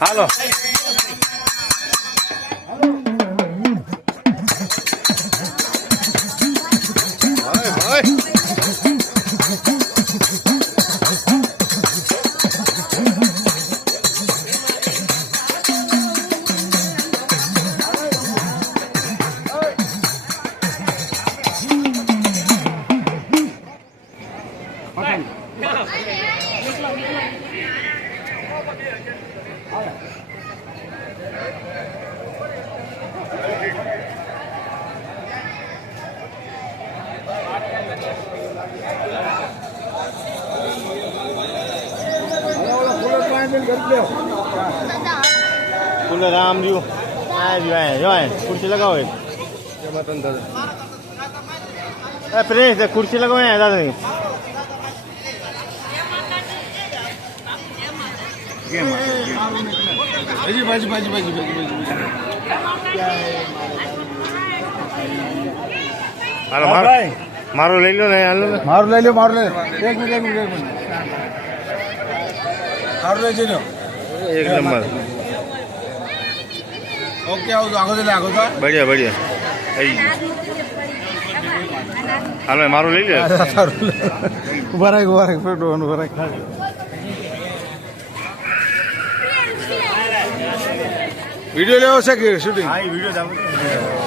હાલો cooler આમ રહ્યું ખુરશી લગાવો પ્રેસ ખુરશી લગાવો દાદા ભાજી ભાજી ભાજી ભાજી ભાજી હાલો મારું લઈ લો ને હાલો ને મારું લઈ લો મારું લઈ એક મિનિટ મારું લઈ જજો એક નંબર ઓકે આવો આગળ આગળ બઢિયા બઢિયા થઈ ગયું હાલો મારું લઈ લે ઉભા રાખ ઉભા રાખ વિડીયો લેવો છે કે શૂટિંગ હા વિડીયો